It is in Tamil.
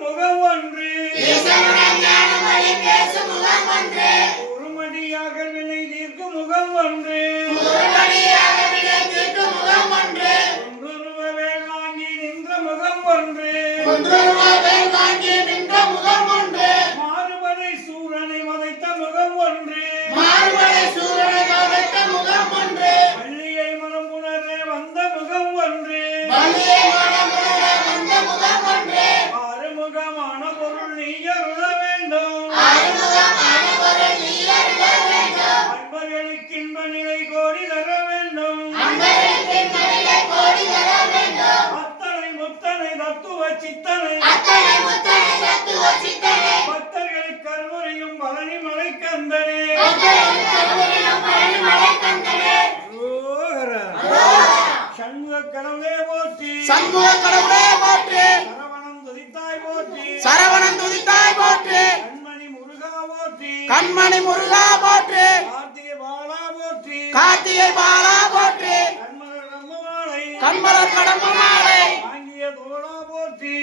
முகம் ஒன்று ஒருமடியாக வினை தீர்க்கும் முகம் ஒன்று ஒன்றுருவவே வாங்கி நின்ற முகம் ஒன்று மாறுபடை சூரனை வதைத்த முகம் ஒன்று பள்ளியை மனம் உணரே வந்த முகம் ஒன்று ஆறுமுகமான பொருள் நீ அருள வேண்டும் அன்பர்களுக்கு இன்ப நிலை கோடி தர வேண்டும் அத்தனை முத்தனை தத்துவ சித்தனை பக்தர்களுக்கு கருவறையும் பழனி மலை கந்தனே சண்முக கடவுளே போற்றி சரவணன் துதித்தாய் போற்றி கண்மணி முருகா போற்றி கார்த்திகை பாலா போற்றி கண்மலர் கடம்ப மாலை வாங்கிய தோளா போற்றி